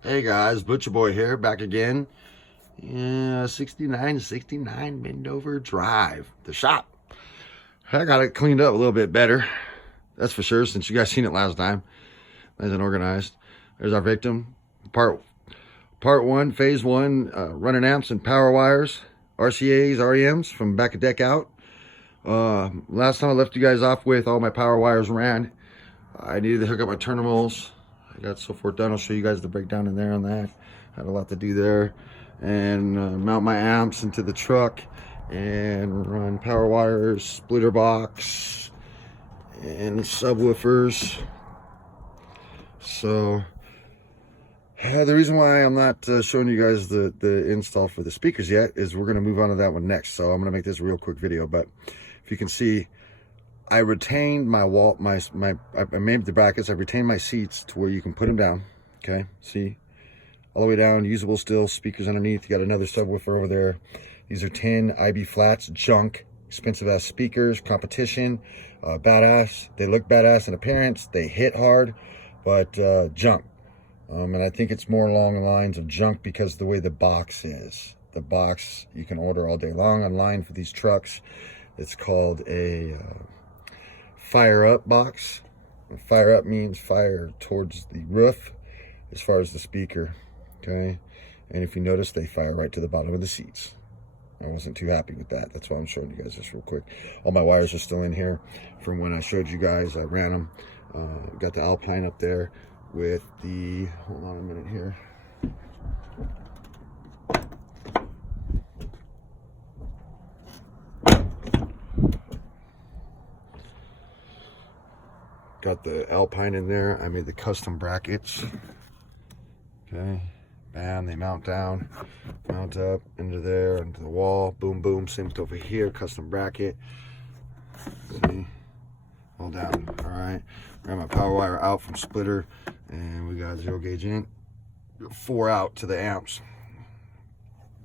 Hey guys, Butcher Boy here, back again. Yeah, 6969 Mendover Drive, the shop. I got it cleaned up a little bit better, that's for sure, since you guys seen it last time. Nice and organized. There's our victim. Part one, phase one, running amps and power wires, RCAs, REMs from back of deck out. Last time I left you guys off with all my power wires ran. I needed to hook up my terminals. I got so forth done. I'll show you guys the breakdown in there on that. Had a lot to do there. And mount my amps into the truck and run power wires, splitter box, and subwoofers. So the reason why I'm not showing you guys the install for the speakers yet is we're going to move on to that one next. So I'm going to make this a real quick video. But if you can see, I retained my wall, I made the brackets. I retained my seats to where you can put them down. Okay, see, all the way down, usable still, speakers underneath. You got another subwoofer over there. These are 10 IB flats, junk, expensive ass speakers, competition, badass. They look badass in appearance. They hit hard, but junk. And I think it's more along the lines of junk because of the way the box is. The box you can order all day long online for these trucks. It's called a fire up box. Fire up means fire towards the roof as far as the speaker. Okay, and if you notice, they fire right to the bottom of the seats. I wasn't too happy with that. That's why I'm showing you guys this real quick. All my wires are still in here from when I showed you guys. I ran them. Got the Alpine up there with the, hold on a minute here. Got the Alpine in there. I made the custom brackets. Okay, bam, they mount down, mount up into there, into the wall. Boom, boom, same with over here, custom bracket. See, all down. All right, ran my power wire out from splitter, and we got 0 gauge in, 4 out to the amps.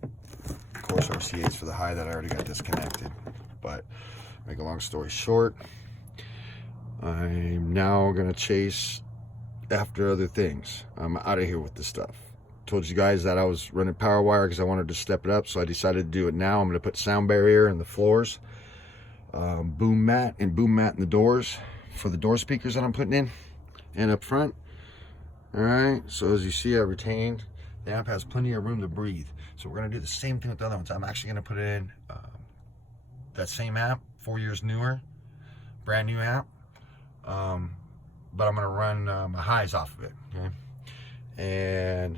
Of course, RCAs for the high that I already got disconnected. But make a long story short, I'm now gonna chase after other things. I'm out of here with this stuff. Told you guys that I was running power wire because I wanted to step it up, so I decided to do it now. I'm gonna put sound barrier in the floors, boom mat in the doors for the door speakers that I'm putting in and up front. All right, so as you see, I retained. The amp has plenty of room to breathe. So we're gonna do the same thing with the other ones. I'm actually gonna put in that same amp, 4 years newer, brand new amp. But I'm going to run my highs off of it, okay? And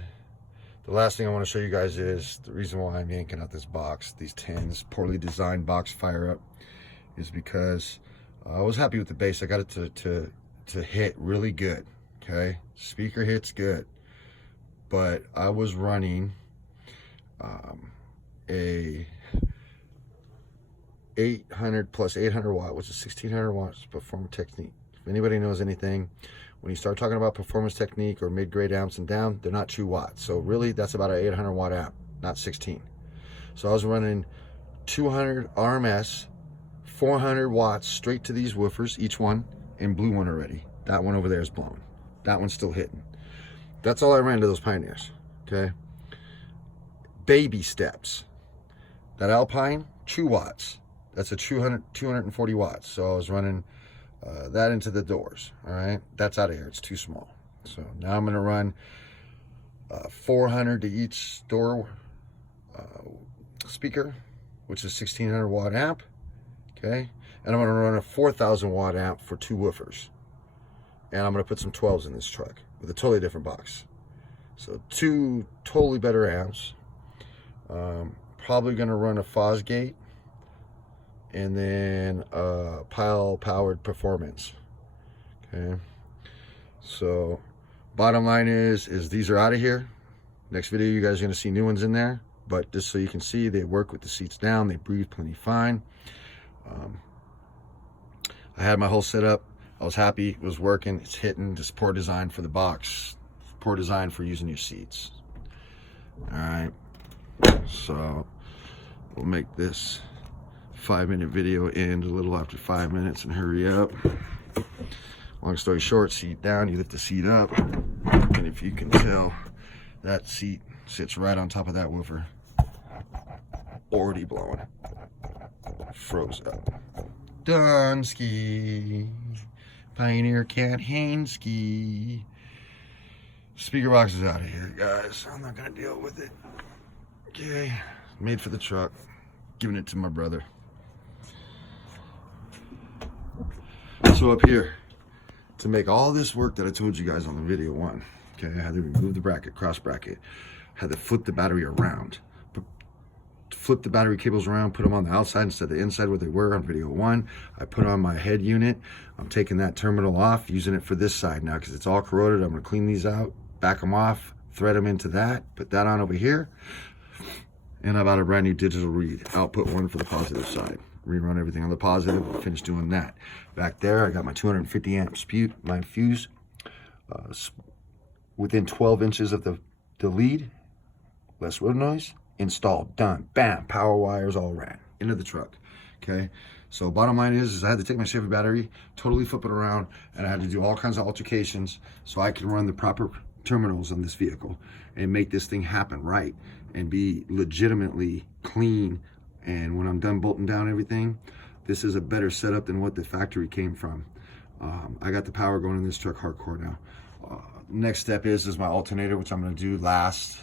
the last thing I want to show you guys is the reason why I'm yanking out this box, these 10s, poorly designed box fire up, is because I was happy with the bass. I got it to hit really good, okay? Speaker hits good, but I was running a 800 plus 800 watt, which is 1600 watts performance technique. If anybody knows anything, when you start talking about performance technique or mid-grade amps and down, they're not true watts. So really, that's about an 800 watt amp, not 16. So I was running 200 RMS, 400 watts straight to these woofers, each one, and blew one already. That one over there is blown. That one's still hitting. That's all I ran to those Pioneers, okay? Baby steps. That Alpine, 2 watts. That's a 240 watts. So I was running that into the doors. All right, that's out of here. It's too small. So now I'm going to run 400 to each door speaker, which is 1600 watt amp. Okay, and I'm going to run a 4000 watt amp for 2 woofers, and I'm going to put some 12s in this truck with a totally different box. So 2 totally better amps. Probably going to run a Fosgate, and then pile powered performance. Okay, so bottom line is these are out of here. Next video you guys are going to see new ones in there, but just so you can see, they work with the seats down, they breathe plenty fine. I had my whole setup. I was happy, it was working, it's hitting. Just poor design for the box, poor design for using your seats. All right, so we'll make this 5-minute video end a little after 5 minutes and hurry up. Long story short, seat down, you lift the seat up, and if you can tell, That seat sits right on top of that woofer. Already blowing. Froze up. Dunsky. Pioneer can't hang ski. Speaker box is out of here, guys. I'm not gonna deal with it. Okay. Made for the truck. Giving it to my brother. So up here, to make all this work that I told you guys on the video one, okay, I had to remove the bracket, cross bracket, had to flip the battery around, flip the battery cables around, put them on the outside instead of the inside where they were on video one. I put on my head unit. I'm taking that terminal off, using it for this side now because it's all corroded. I'm gonna clean these out, back them off, thread them into that, put that on over here, and I bought a brand new digital read, output one for the positive side. Rerun everything on the positive, finish doing that. Back there, I got my 250 amp line fuse within 12 inches of the lead, less road noise, installed, done, bam, power wires all ran into the truck, okay? So bottom line is I had to take my Chevy battery, totally flip it around, and I had to do all kinds of altercations so I could run the proper terminals on this vehicle and make this thing happen right and be legitimately clean. And when I'm done bolting down everything, this is a better setup than what the factory came from. I got the power going in this truck hardcore now. Next step is my alternator, which I'm gonna do last.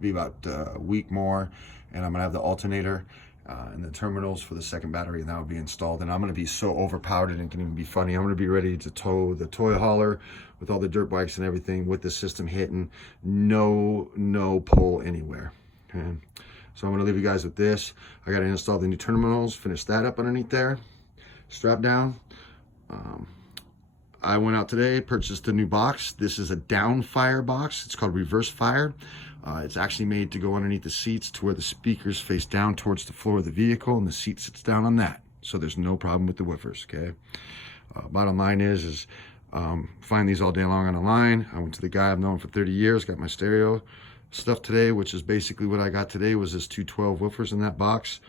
Be about a week more, and I'm gonna have the alternator and the terminals for the second battery, and that will be installed. And I'm gonna be so overpowered it can even be funny. I'm gonna be ready to tow the toy hauler with all the dirt bikes and everything with the system hitting. No pull anywhere, okay? So I'm gonna leave you guys with this. I gotta install the new terminals, finish that up underneath there, strap down. I went out today, purchased a new box. This is a down fire box. It's called reverse fire. It's actually made to go underneath the seats to where the speakers face down towards the floor of the vehicle and the seat sits down on that. So there's no problem with the woofers, okay? Bottom line is find these all day long on the line. I went to the guy I've known for 30 years, got my stereo stuff today, which is basically what I got today was this 212 woofers in that box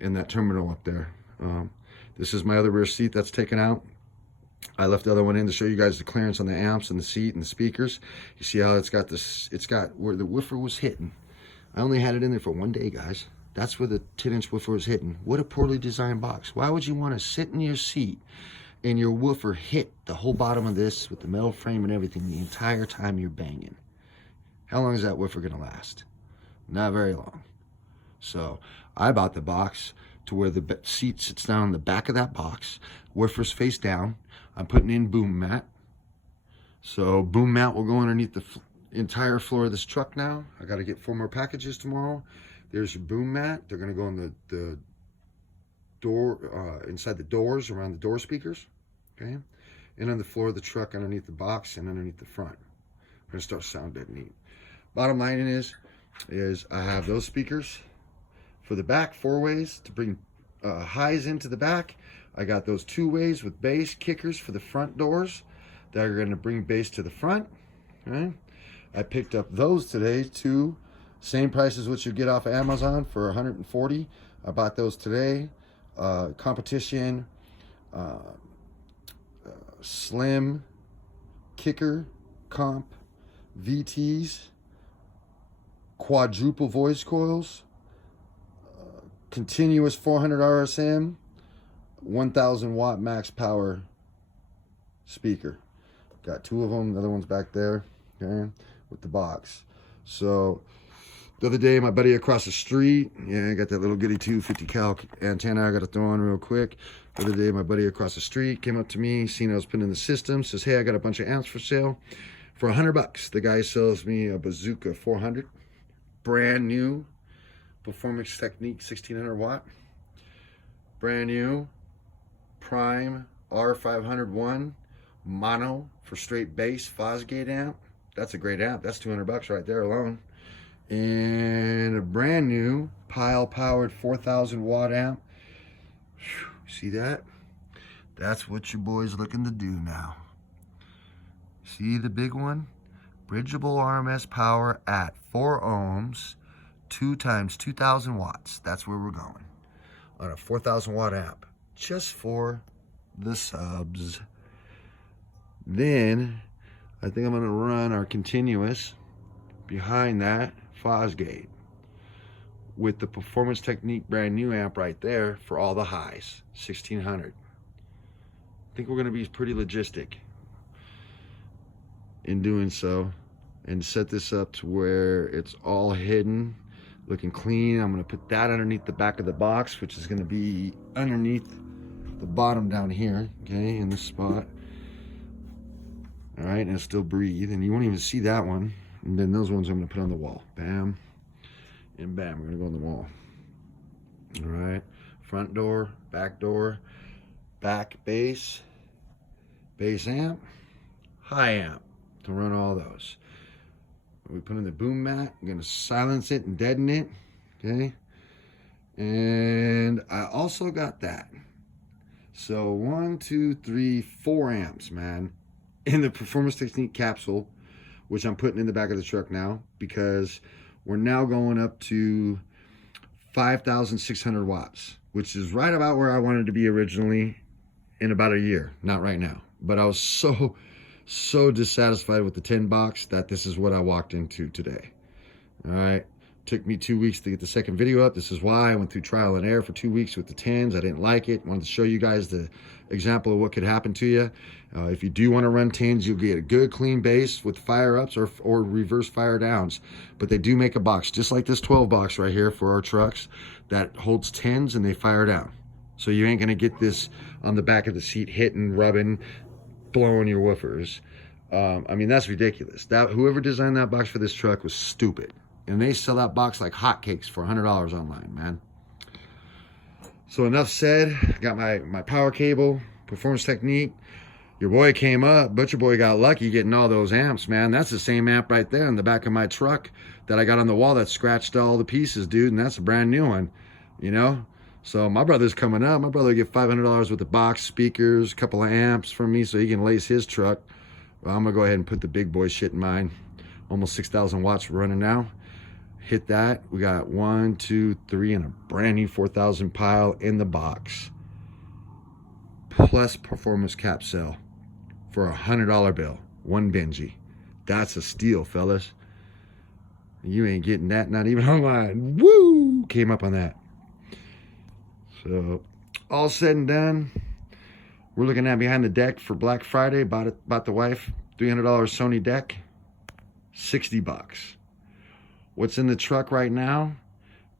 and that terminal up there. This is my other rear seat that's taken out. I left the other one in to show you guys the clearance on the amps and the seat and the speakers. You see how it's got this, it's got where the woofer was hitting. I only had it in there for one day, guys. That's where the 10-inch woofer was hitting. What a poorly designed box. Why would you want to sit in your seat and your woofer hit the whole bottom of this with the metal frame and everything the entire time you're banging? How long is that woofer gonna last? Not very long. So I bought the box to where the seat sits down in the back of that box, woofers face down. I'm putting in boom mat. So boom mat will go underneath the entire floor of this truck now. I got to get 4 more packages tomorrow. There's your boom mat. They're going to go in the door, inside the doors, around the door speakers, okay? And on the floor of the truck underneath the box and underneath the front. We're going to start sound dead neat. Bottom line is I have those speakers for the back 4 ways to bring highs into the back. I got those 2 ways with bass kickers for the front doors that are going to bring bass to the front. Okay? I picked up those today, 2, same price as what you get off of Amazon for $140. I bought those today. Competition, slim, kicker, comp, VTs, quadruple voice coils, continuous 400 RSM, 1000 watt max power speaker. Got 2 of them, the other one's back there, okay, with the box. So the other day, my buddy across the street, yeah, I got that little goody 250 cal antenna I got to throw on real quick. The other day, my buddy across the street came up to me, seen I was putting in the system, says, hey, I got a bunch of amps for sale for $100. The guy sells me a Bazooka 400, brand new, Performance Technique 1600 watt, brand new, Prime R501 mono for straight bass Fosgate amp. That's a great amp. That's $200 right there alone. And a brand new pile powered 4000 watt amp. Whew, see that? That's what your boy's looking to do now. See the big one? Bridgeable RMS power at 4 ohms, 2 times 2000 watts. That's where we're going. On a 4000 watt amp. Just for the subs. Then I think I'm going to run our continuous behind that Fosgate with the Performance Technique brand new amp right there for all the highs, 1600. I think we're going to be pretty logistic in doing so and set this up to where it's all hidden, looking clean. I'm going to put that underneath the back of the box, which is going to be underneath the bottom down here, okay, in this spot. All right, and it'll still breathe, and you won't even see that one. And then those ones I'm going to put on the wall. Bam, and bam, we're going to go on the wall. All right, front door, back bass, bass amp, high amp to run all those. We put in the boom mat. I'm going to silence it and deaden it, okay? And I also got that. So 1, 2, 3, 4 amps, man, in the Performance Technique capsule, which I'm putting in the back of the truck now because we're now going up to 5,600 watts, which is right about where I wanted to be originally in about a year. Not right now, but I was so dissatisfied with the 10 box that this is what I walked into today. All right. Took me 2 weeks to get the second video up. This is why I went through trial and error for 2 weeks with the 10s. I didn't like it. Wanted to show you guys the example of what could happen to you. If you do want to run 10s, you'll get a good clean bass with fire ups or reverse fire downs. But they do make a box, just like this 12 box right here for our trucks, that holds 10s and they fire down. So you ain't going to get this on the back of the seat hitting, rubbing, blowing your woofers. I mean, that's ridiculous. Whoever designed that box for this truck was stupid. And they sell that box like hotcakes for $100 online, man. So enough said. Got my power cable, Performance Technique. Your boy came up. Butcher Boy got lucky getting all those amps, man. That's the same amp right there in the back of my truck that I got on the wall that scratched all the pieces, dude. And that's a brand new one, you know? So my brother's coming up. My brother will get $500 with the box, speakers, a couple of amps from me so he can lace his truck. Well, I'm going to go ahead and put the big boy shit in mine. Almost 6,000 watts running now. Hit that. We got 1, 2, 3, and a brand new 4,000 pile in the box. Plus performance cap sale for $100 bill. One Benji. That's a steal, fellas. You ain't getting that, not even online. Woo! Came up on that. So, all said and done, we're looking at behind the deck for Black Friday. Bought the wife $300 Sony deck, $60. What's in the truck right now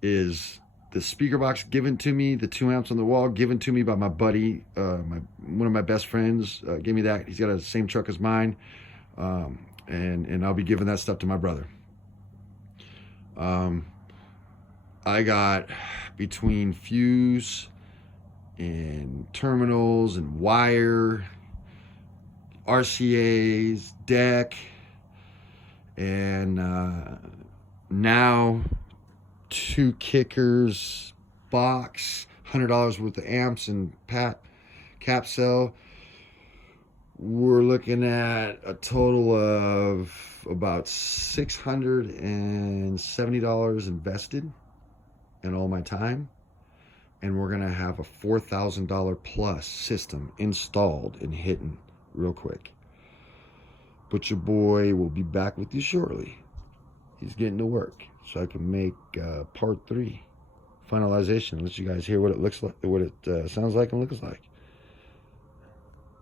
is the speaker box given to me, the 2 amps on the wall given to me by my buddy, one of my best friends gave me that. He's got the same truck as mine, and I'll be giving that stuff to my brother. I got between fuse and terminals and wire, RCAs, deck, and now 2 kickers, box, $100 worth of amps and cap cell. We're looking at a total of about $670 invested in all my time. And we're gonna have a $4,000 plus system installed and hidden real quick. But your boy will be back with you shortly. He's getting to work so I can make part 3 finalization. Let you guys hear what it looks like, what it sounds like and looks like.